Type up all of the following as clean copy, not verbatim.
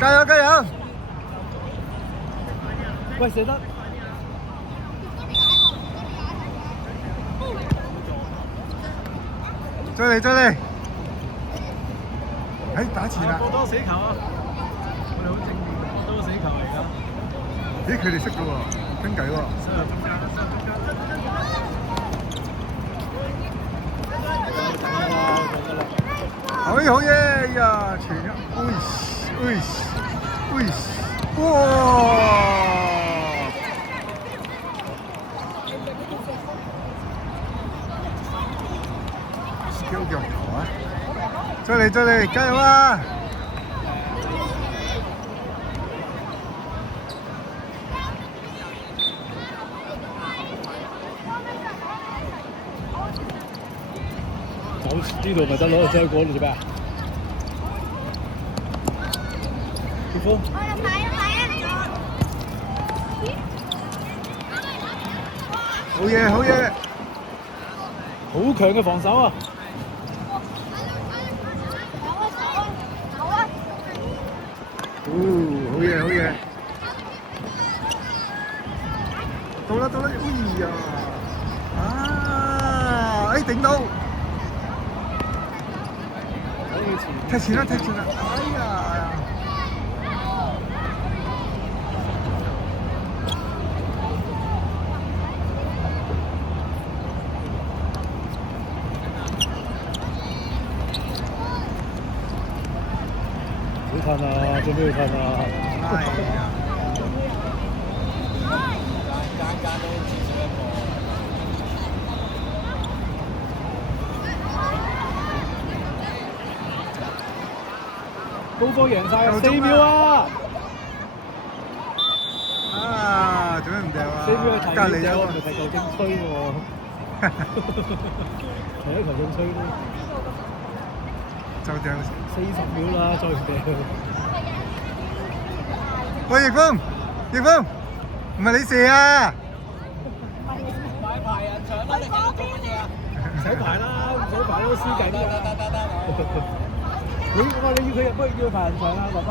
加油加油！喂，射得！再嚟再嚟！哎，打前啦！波多死球啊！我哋好正面，波多死球嚟㗎。咦，佢哋識㗎喎，傾偈喎。好嘢好嘢呀！傳咗，哇！skill 腳球啊！再嚟再嚟，加油啊！走呢度咪得咯，再過度做咩啊？結夫，好嘢好嘢！好強嘅防守啊！好嘢好嘢！到啦到啦，哎呀！啊！哎頂到！踢前啦踢前啦！哎呀！好近啊，準備要近啊！哎呀！間都至少一個。高科贏晒啊！4秒啊！啊！做咩唔掉啊？ 4秒係提隔離有唔係提球正吹喎，提咗球正吹咯。就掉40秒啦，再唔掉。喂，葉峰，葉峰，唔係你射啊！買排人場啦，你幾多做乜嘢啊？唔使排啦，唔使排都輸緊㗎。你我話你要佢入去，要佢排人場啊，爸爸。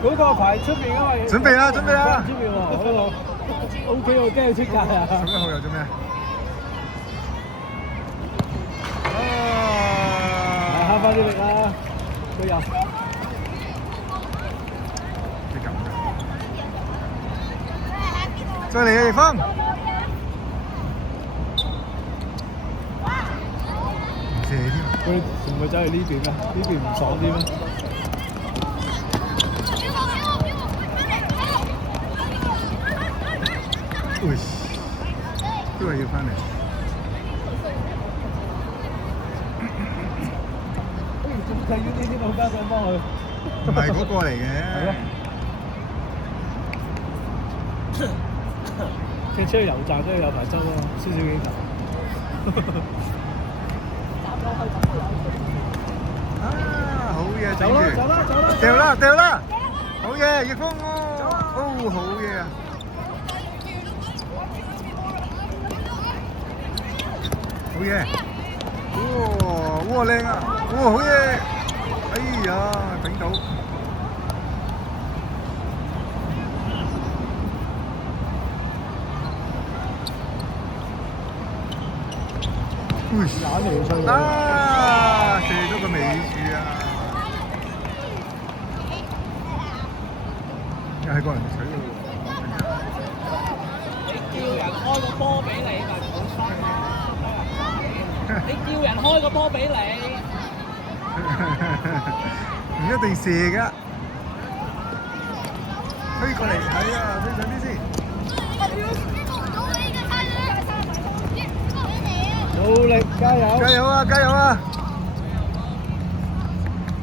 嗰個排出面啊嘛。準備啦，準備啦。出面喎，嗰個 OK 喎，驚佢出界啊！做咩號又做咩？慳翻啲力啦，加油！你咁㗎？再嚟啊，葉峰！射添。佢唔會走去呢邊咩？呢邊唔爽啲咩？喂，都係要翻嚟。睇呢啲先好家長幫佢。唔係嗰個嚟嘅。係咯。即係出去油站都要有排執咯，少少幾球。啊，好嘢，走啦走啦走啦！掉啦掉啦！好嘢，葉峰哦，好嘢啊！好嘢！哇靚啊！哇好嘢！哎呀，頂到！打條出嚟。啊！射咗個尾柱啊！又係個人取嘅喎。你叫人開個波俾你咪冇錯啦。你叫人開個波俾你。唔一定射㗎，推過嚟睇啊，推上啲先。努力加油！加油啊！加油啊！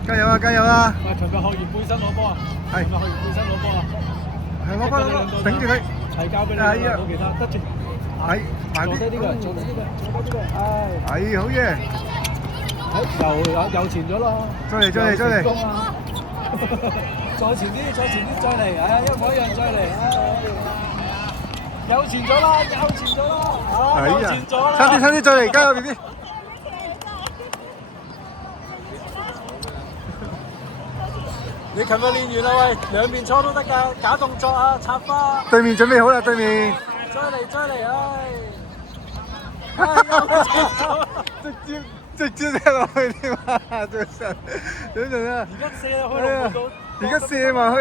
加油啊！加油啊！喂，尋日學完背身攞波啊！係。尋日學完背身攞波啊！係攞波攞波，頂住佢。係交俾你啦，冇其他，得住。係，慢啲。做低呢個，做低呢個，做低呢個，係。係，好嘢。又前咗咯。再嚟，再嚟，再嚟。再前啲，再前啲，再嚟，一模一樣，再嚟，有前咗啦，有前咗啦，有前咗啦。差啲，差啲，再嚟，加油 B B。你琴日練完啦喂，兩面搓都得㗎，假動作啊，插花。對面準備好啦，對面。追嚟，直接踢落去添啊！早晨，啊！而家射開龍門度，而家射埋去，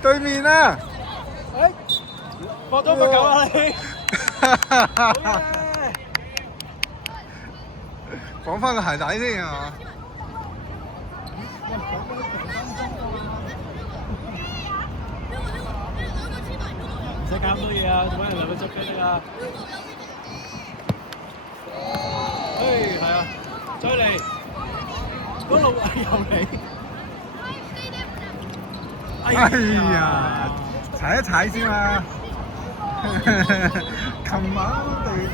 對面啊！誒，放咗個球啊你！綁翻個鞋帶先啊！唔使搞咁多嘢啊，揾人嚟去執雞得㗎。係啊，再嚟，嗰路又嚟。哎呀，踩一踩先嘛！琴晚對練。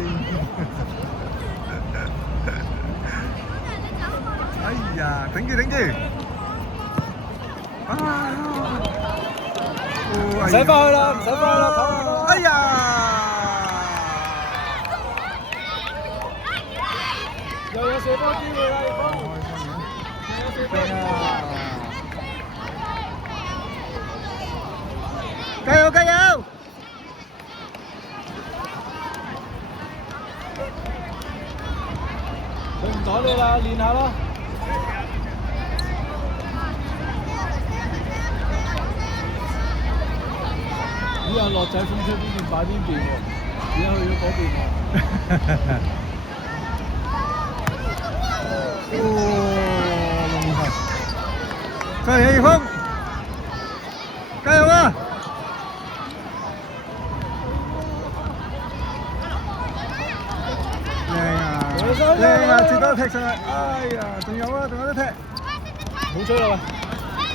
哎呀，頂住！啊！唔使翻去啦，哎呀！又有射波機會啦，加油！佢唔阻你啦，練下啦。依家落仔風車邊邊擺邊邊喎，而家去咗嗰邊喎。龍頭，再嚟一峰，加油啊！靚啊！接多踢上嚟，哎呀，仲有得踢。冇追啦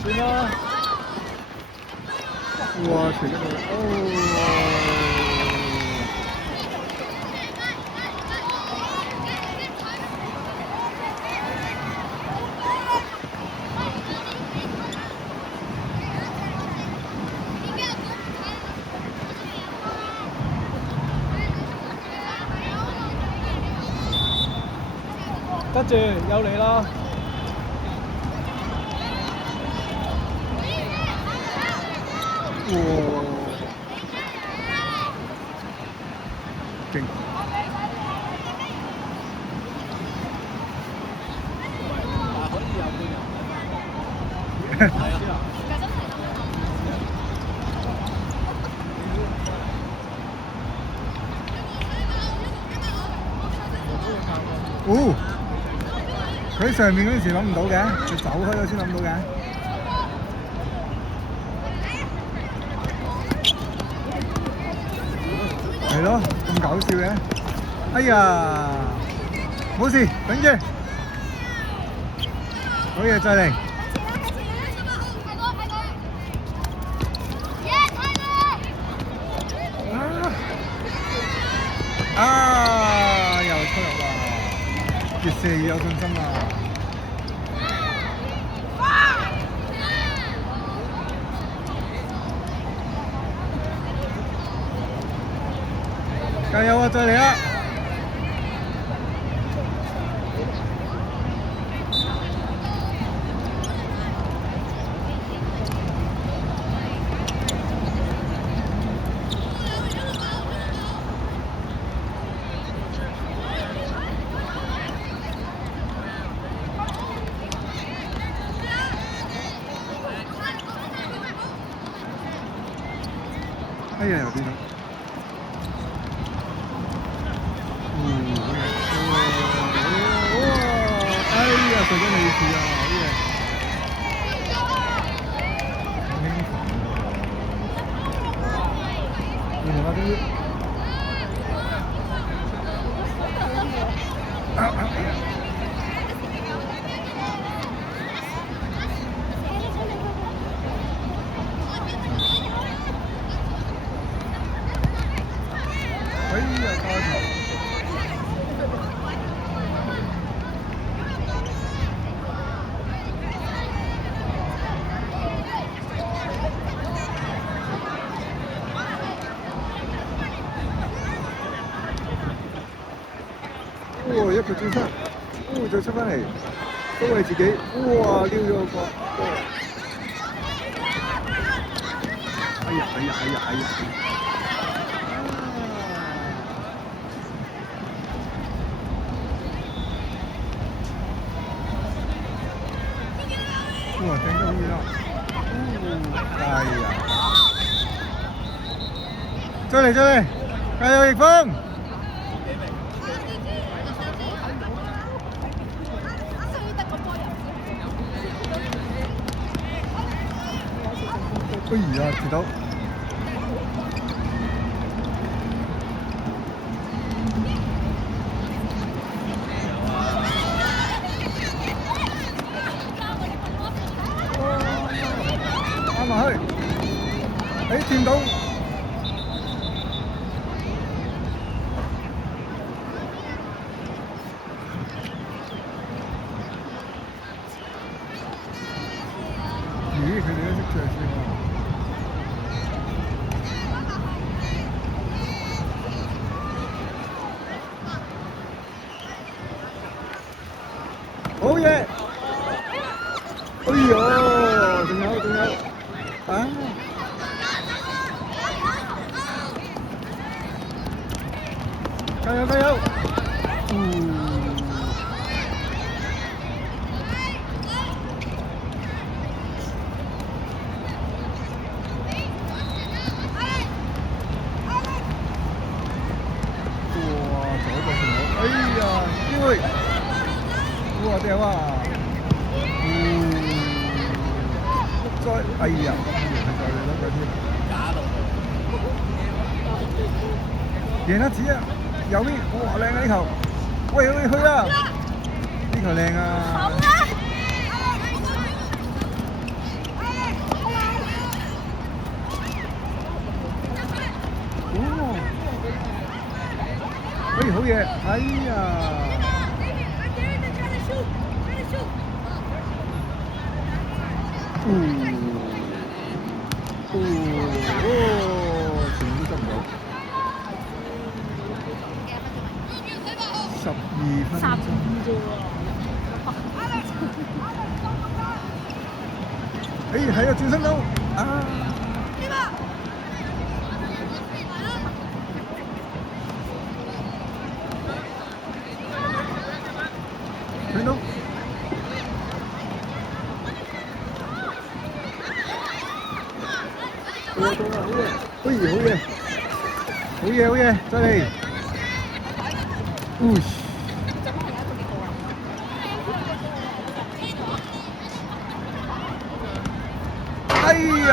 喂，算啦。哇！傳得過嚟，得住，又嚟啦！哇！勁！可以有嘅人。係啊。哦！佢喺上面嗰陣時諗唔到嘅，佢走開咗先諗到嘅。係咯，咁搞笑嘅。哎呀，冇事，頂住。好嘢，再嚟。啊！又出入啦，越射越有信心啊！加油啊！再嚟啊！哎呀，有啲咯。哎呀，射咗你次啊！好嘢。你睇下啲。哎呀，高球！一個轉身，再出返嚟。都係自己，哇！撩咗個波，哎呀哎呀哎呀哎呀！哇！頂得好遠啊！哎呀！再嚟再嚟，加油逆風！哎呀，接到！啱埋去，哎，掂到！咦，佢哋都識着先喎！好嘢！哎呀，仲有，啊！加油加油！哇，左個前路，哎呀，機會！哇，掉啊！再，哎呀，再嚟多個添，贏得子啊！右邊，哇，靚啊呢球！喂，去啊！呢球靚啊！哦，哎，好嘢！哎呀！前面都執唔到，12分鐘。哎，係啊，轉身到啊！轉到。到啦，好嘢，好嘢，再嚟。哎呀，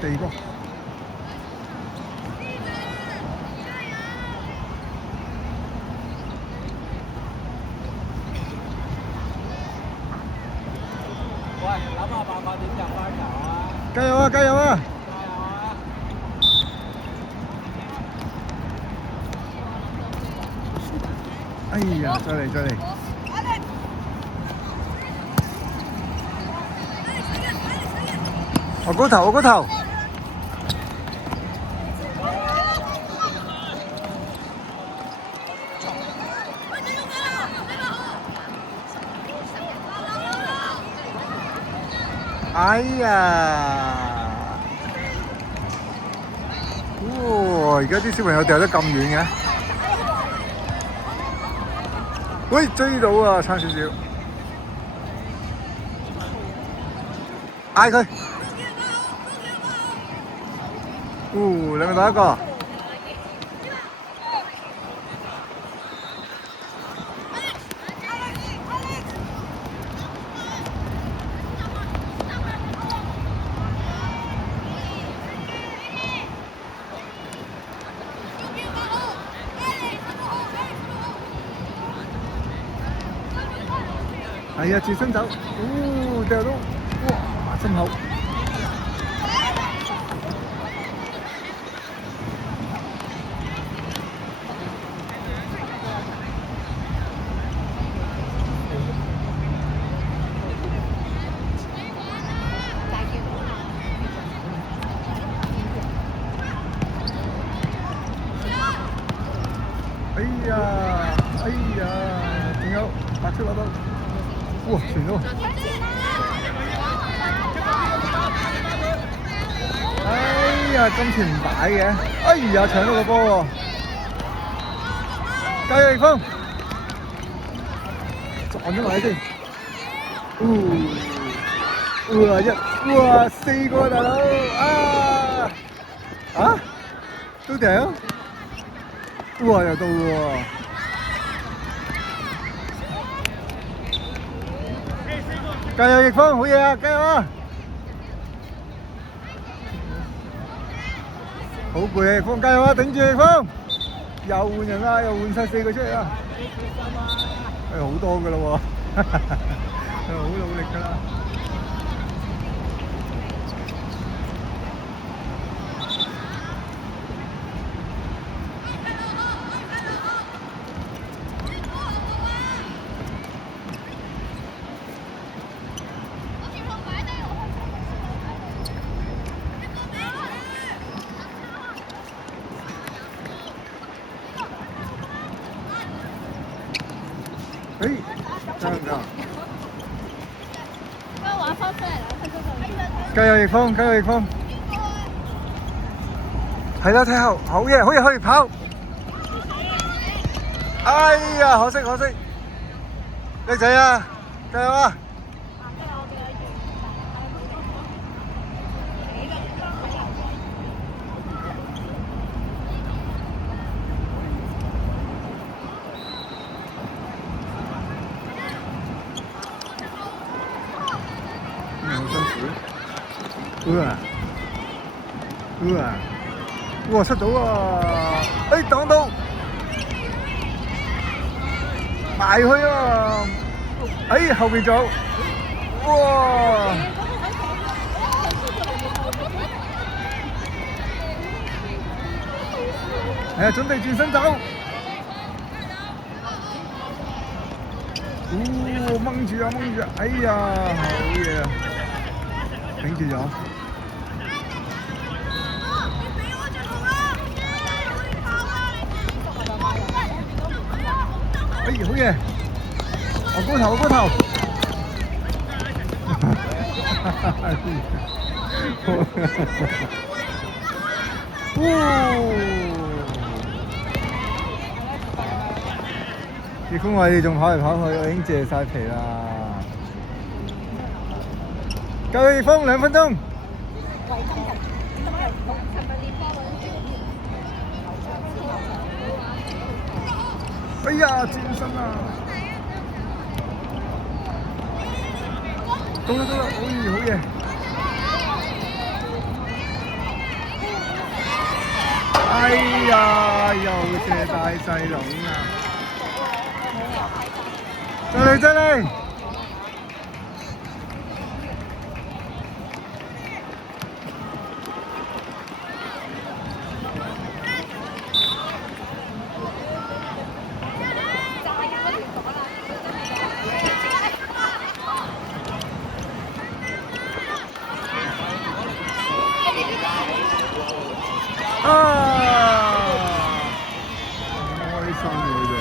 地波。喂，諗下辦法點入翻球啊！加油啊！加油啊！哎呀，再嚟再嚟！我嗰頭，我嗰頭。哎呀！哇！而家啲小朋友掉得咁遠嘅，喂，追到啊，差少少，嗌佢。兩個打一個。係啊，轉身走，掉到，哇，心口。哎呀，哎呀！仲有白色攞到，哇傳到！哎呀，今次唔擺嘅，哎呀搶到個波喎！加油逆風！撞咗埋先，哇4個大佬啊！都頂，哇又到喎！加油逆風，好嘢啊！加油啊！好攰啊！逆風加油啊！頂住逆風！又換人啦，又換晒4個出嚟啦！好多噶啦喎，好努力噶啦！哎，這樣這樣。加油逆風，加油逆風。係啦，睇後，好嘢，好嘢，可以跑。哎呀，可惜可惜。叻仔啊，加油啊！哇出到啊！哎擋到，埋去啊！哎後邊仲有，哇！準備轉身走。掹住啊掹住啊！哎呀好嘢啊！頂住咗。哎好嘢！我高頭我高頭。逆風話你仲跑嚟跑去，我已經謝晒皮啦。加油逆風2分鐘。哎呀轉身啊！到啦到啦，好嘢！哎呀又射大細龍啊！真嚟！開心佢哋，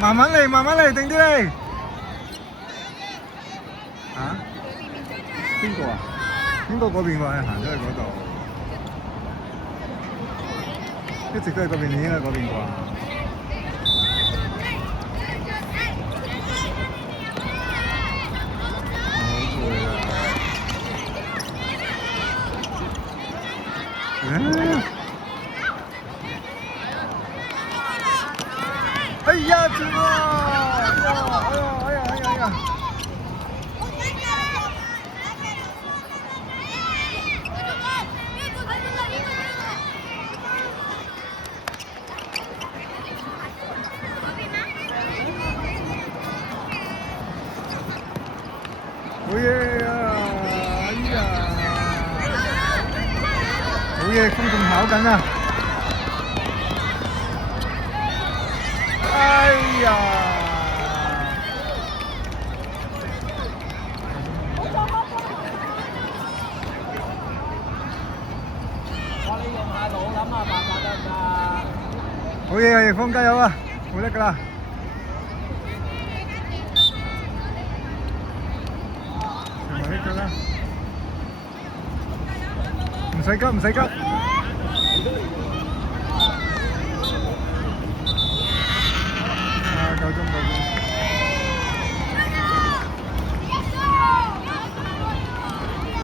慢慢嚟，定啲嚟。啊？邊個啊？邊個嗰邊喎？行咗去嗰度，一直都係嗰邊，你應該嗰邊啩？哎呀，轉啊！哎呀！好嘢啊！哎呀！好嘢，風仲跑緊啊！哎呀！我哋用下腦諗下辦法得唔得？好嘢啊！逆風加油啊！好叻㗎啦！唔使急，唔使急。